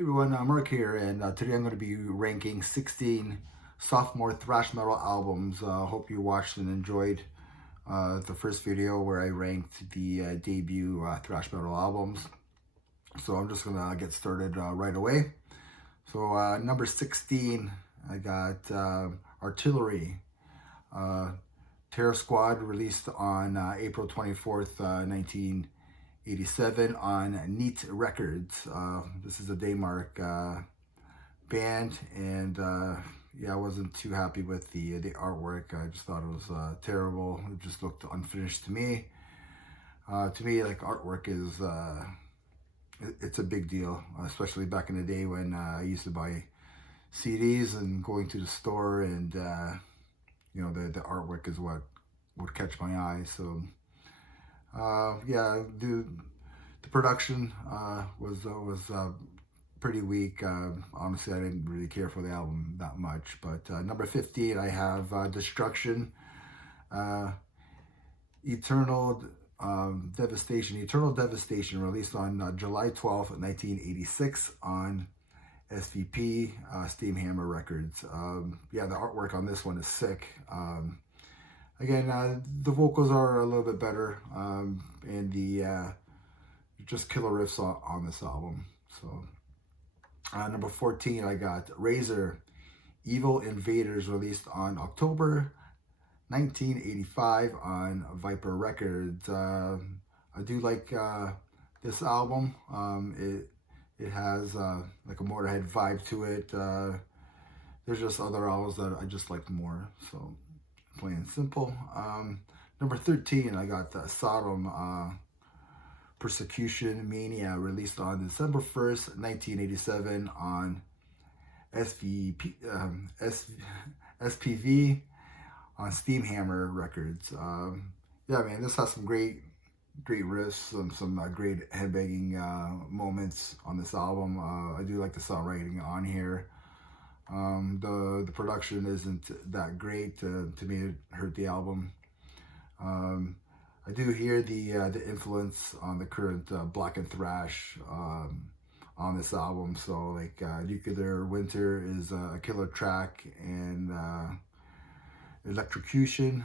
Hey everyone, Mark here, and today I'm going to be ranking 16 sophomore thrash metal albums. Hope you watched and enjoyed the first video where I ranked the debut thrash metal albums. So I'm just going to get started right away. So number 16, I got Artillery, Terror Squad, released on April 24th, 1987 on Neat Records. This is a Denmark band, and yeah, I wasn't too happy with the artwork. I just thought it was terrible. It just looked unfinished to me. Like, artwork is it's a big deal, especially back in the day when I used to buy CDs and going to the store, and you know, the artwork is what would catch my eye. So yeah, the production was pretty weak. Honestly, I didn't really care for the album that much. But number 15, I have Destruction, Eternal Devastation, released on July 12th, 1986 on SVP, Steamhammer Records. Yeah, the artwork on this one is sick. Again, the vocals are a little bit better, and the just killer riffs on this album. So number 14, I got Razor, Evil Invaders, released on October 1985 on Viper Records. I do like this album. It has like a Motorhead vibe to it. There's just other albums that I just like more. So plain and simple. Number 13, I got Sodom, Persecution Mania, released on December 1st, 1987 on SPV on Steamhammer Records. Yeah, man, this has some great riffs, some great headbanging moments on this album. I do like the songwriting on here. The production isn't that great. To me, it hurt the album. I do hear the influence on the current black and thrash on this album. So like Nuclear Winter is a killer track, and Electrocution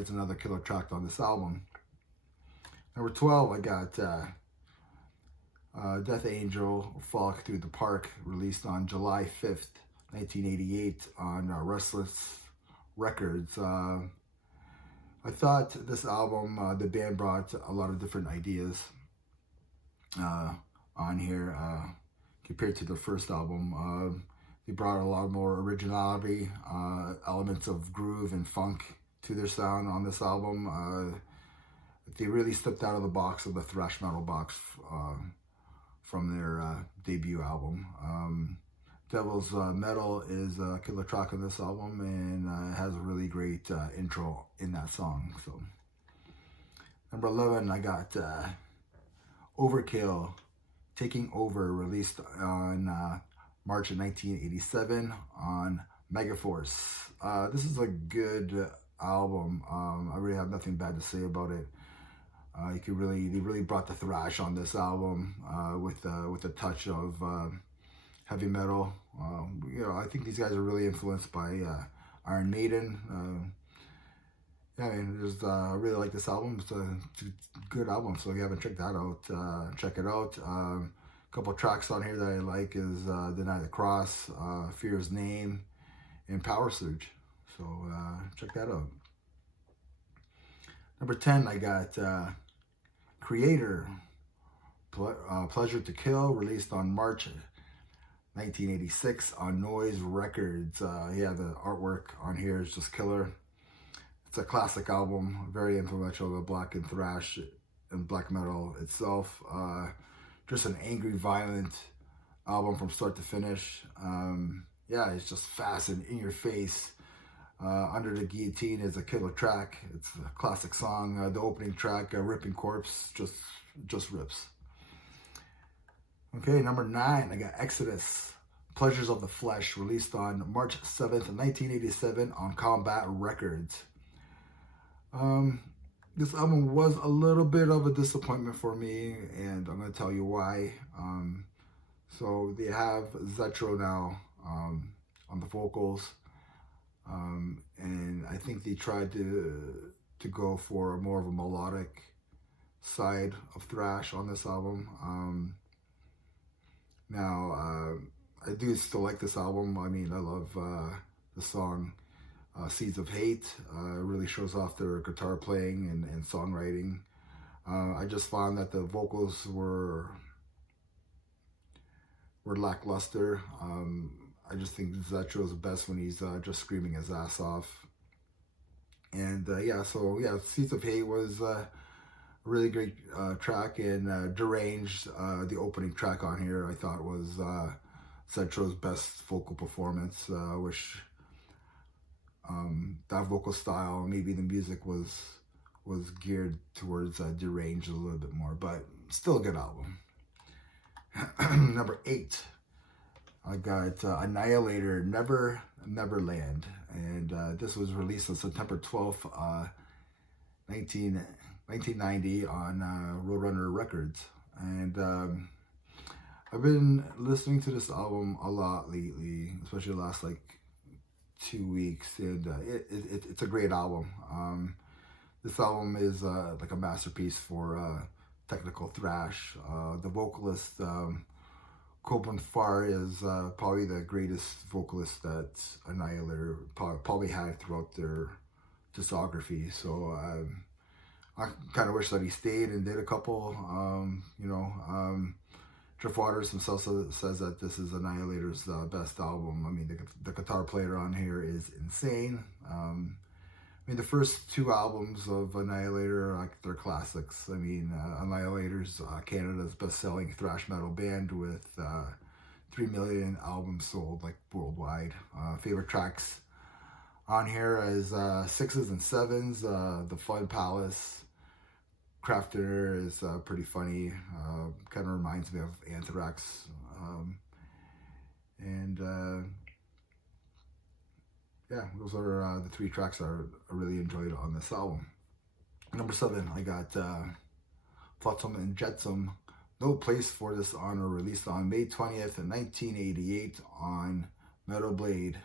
is another killer track on this album. Number 12, I got Death Angel, Falk Through the Park, released on July 5th, 1988 on Restless Records. I thought this album, the band brought a lot of different ideas on here compared to the first album. They brought a lot more originality, elements of groove and funk to their sound on this album. They really stepped out of the box, of the thrash metal box, from their debut album. Devil's Metal is a killer track on this album, and it has a really great intro in that song. So number 11, I got Overkill, Taking Over, released on March of 1987 on Megaforce. This is a good album. I really have nothing bad to say about it. They really brought the thrash on this album with a touch of heavy metal. You know, I think these guys are really influenced by Iron Maiden. Yeah, I mean, I really like this album. It's a good album, so if you haven't checked that out, check it out. A couple of tracks on here that I like is Deny the Cross, Fear's Name, and Power Surge. So check that out. Number 10, I got Creator, Pleasure to Kill, released on March 1986 on Noise Records. Yeah, the artwork on here is just killer. It's a classic album, very influential to black and thrash and black metal itself. Just an angry, violent album from start to finish. Yeah, it's just fast and in your face. Under the Guillotine is a killer track. It's a classic song. The opening track, Ripping Corpse, just rips. Okay, number 9, I got Exodus, Pleasures of the Flesh, released on March 7th, 1987 on Combat Records. This album was a little bit of a disappointment for me, and I'm going to tell you why. So they have Zetro now on the vocals, and I think they tried to go for more of a melodic side of thrash on this album. Now, I do still like this album. I mean, I love the song Seeds of Hate. It really shows off their guitar playing and songwriting. I just found that the vocals were lackluster. I just think Zetro's the best when he's just screaming his ass off. And yeah, so yeah, Seeds of Hate was a really great track, and Deranged, the opening track on here, I thought was Zetro's best vocal performance, which that vocal style, maybe the music was geared towards Deranged a little bit more, but still a good album. Number 8, I got Annihilator, Neverland, and this was released on September 12th, 1990 on Roadrunner Records. And I've been listening to this album a lot lately, especially the last like 2 weeks, and it's a great album. This album is like a masterpiece for technical thrash. The vocalist Copeland Farr is probably the greatest vocalist that Annihilator probably had throughout their discography. So I kind of wish that he stayed and did a couple. Jeff Waters himself says that this is Annihilator's best album. I mean, the guitar player on here is insane. I mean, the first 2 albums of Annihilator, like, they're classics. I mean, Annihilator's Canada's best-selling thrash metal band with 3 million albums sold, like, worldwide. Favorite tracks on here is 6s and 7s. The Fun Palace, Crafter is pretty funny. Kind of reminds me of Anthrax. Yeah, those are the 3 tracks I really enjoyed on this album. Number 7, I got Flotsam and Jetsam, No Place for This Honor, released on May 20th, 1988 on Metal Blade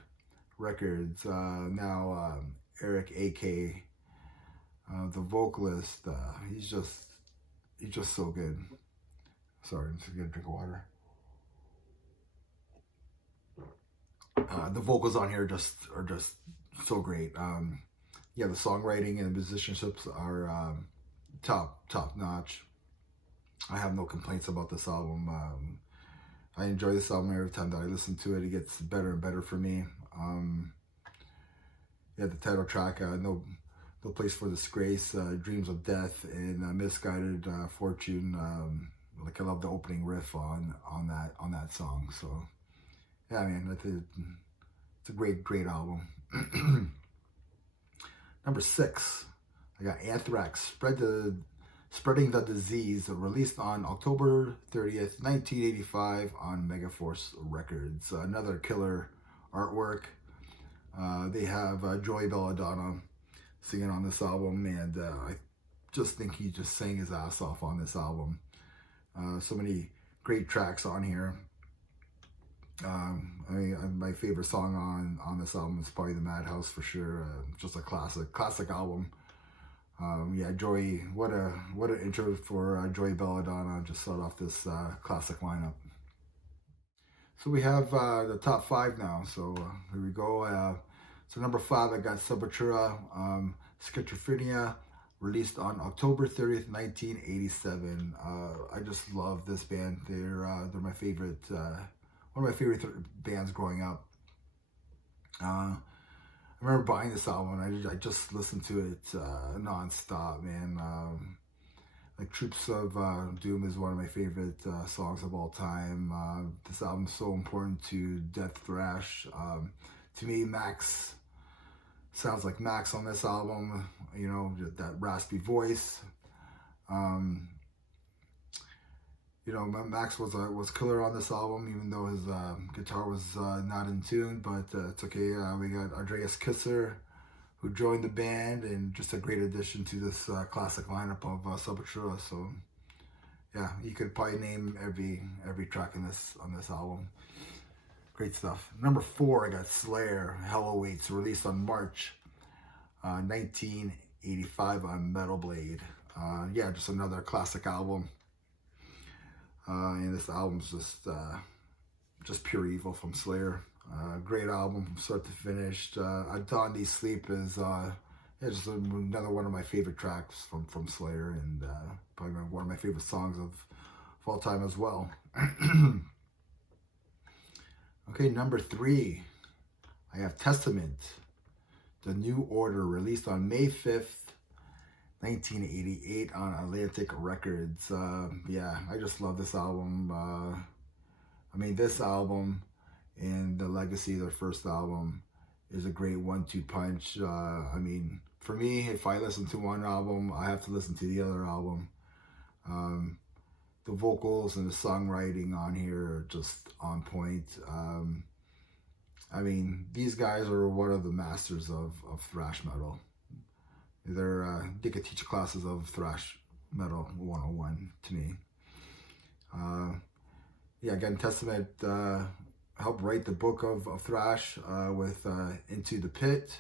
Records. Now, Eric A.K., the vocalist, he's just so good. Sorry, I'm just gonna drink of water. The vocals on here are just so great. Yeah, the songwriting and the musicianships are top notch. I have no complaints about this album. I enjoy this album every time that I listen to it. It gets better and better for me. Yeah, the title track, No Place for Disgrace, Dreams of Death, and Misguided Fortune. Like, I love the opening riff on that song. So yeah, I mean, it's a great album. Number 6, I got Anthrax, Spreading the Disease, released on October 30th, 1985 on Megaforce Records. Another killer artwork. They have Joey Belladonna singing on this album, and I just think he just sang his ass off on this album. So many great tracks on here. I mean, my favorite song on this album is probably The Madhouse for sure. Just a classic album. Yeah, Joey, what an intro for Joey Belladonna. Just start off this classic lineup. So we have the top 5 now. So here we go. So number 5, I got Sepultura, Schizophrenia, released on October 30th, 1987. I just love this band. They're my favorite. One of my favorite bands growing up. I remember buying this album and I just listened to it non-stop, man. Like, Troops of Doom is one of my favorite songs of all time. This album's so important to death thrash. To me, Max sounds like Max on this album, you know, that raspy voice. You know, Max was killer on this album, even though his guitar was not in tune, but it's okay. We got Andreas Kisser, who joined the band, and just a great addition to this classic lineup of Sepultura. So, yeah, you could probably name every track in this on this album. Great stuff. Number 4, I got Slayer, Hell Awaits, released on March 1985 on Metal Blade. Yeah, just another classic album. And this album's just pure evil from Slayer. Great album from start to finish. At Dawn They Sleep is just another one of my favorite tracks from Slayer, and probably one of my favorite songs of all time as well. Okay, number 3, I have Testament, The New Order, released on May 5th, 1988 on Atlantic Records. Yeah, I just love this album. I mean, this album and The Legacy, their first album, is a great 1-2 punch. I mean, for me, if I listen to one album, I have to listen to the other album. The vocals and the songwriting on here are just on point. I mean, these guys are one of the masters of thrash metal. They could teach classes of thrash metal 101 to me. Yeah, again, Testament helped write the book of thrash with Into the Pit,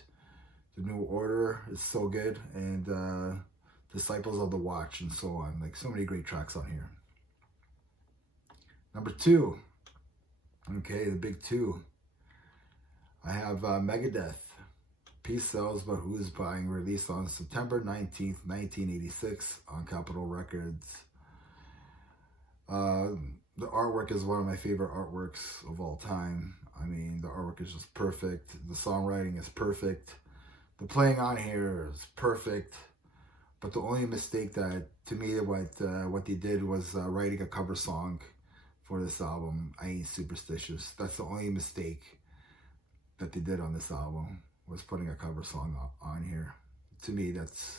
The New Order is so good, and Disciples of the Watch, and so on. Like, so many great tracks on here. Number 2, okay, the big 2. I have Megadeth, Peace Sells But Who's Buying, released on September 19th, 1986 on Capitol Records. The artwork is one of my favorite artworks of all time. I mean, the artwork is just perfect. The songwriting is perfect. The playing on here is perfect. But the only mistake that, to me, what they did was writing a cover song for this album. I Ain't Superstitious. That's the only mistake that they did on this album, was putting a cover song on here. To me, that's,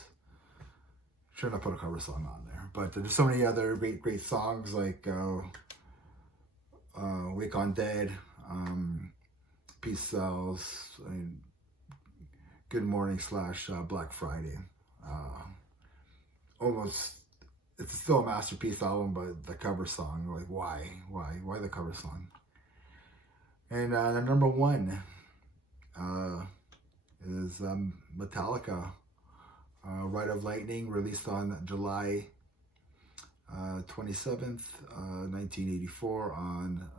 shouldn't have put a cover song on there. But there's so many other great songs, like Wake on Dead, Peace Sells, Good Morning / Black Friday. Almost, it's still a masterpiece album, but the cover song, like, why the cover song? And the number 1 is Metallica, Ride of Lightning, released on July 27th, 1984 on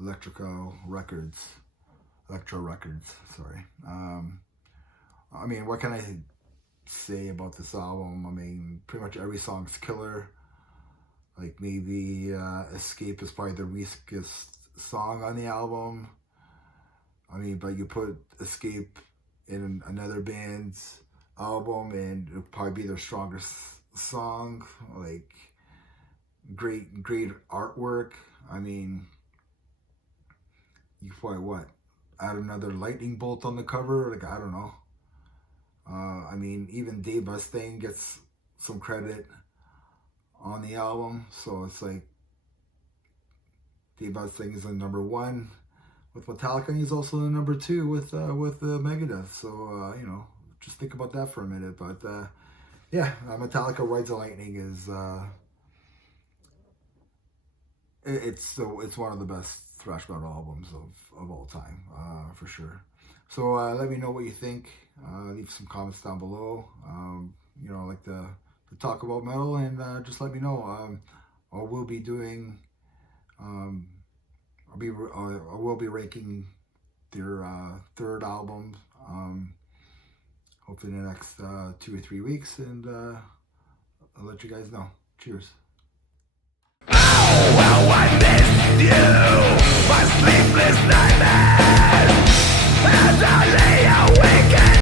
Electro Records, sorry. I mean, what can I say about this album? I mean, pretty much every song's killer. Like, maybe Escape is probably the weakest song on the album. I mean, but you put Escape in another band's album and it'll probably be their strongest song. Like, great artwork. I mean, you probably add another lightning bolt on the cover? Like, I don't know. I mean, even Dave Mustaine gets some credit on the album, so it's like Dave Mustaine is the number 1 with Metallica, and he's also the number 2 with Megadeth. So you know, just think about that for a minute. But yeah, Metallica Rides the Lightning is it's one of the best thrash metal albums of all time, for sure. So let me know what you think. Leave some comments down below. You know, like to talk about metal, and just let me know. I will be doing. I will be ranking their third album. Hopefully in the next 2 or 3 weeks, and I'll let you guys know. Cheers. Oh, well,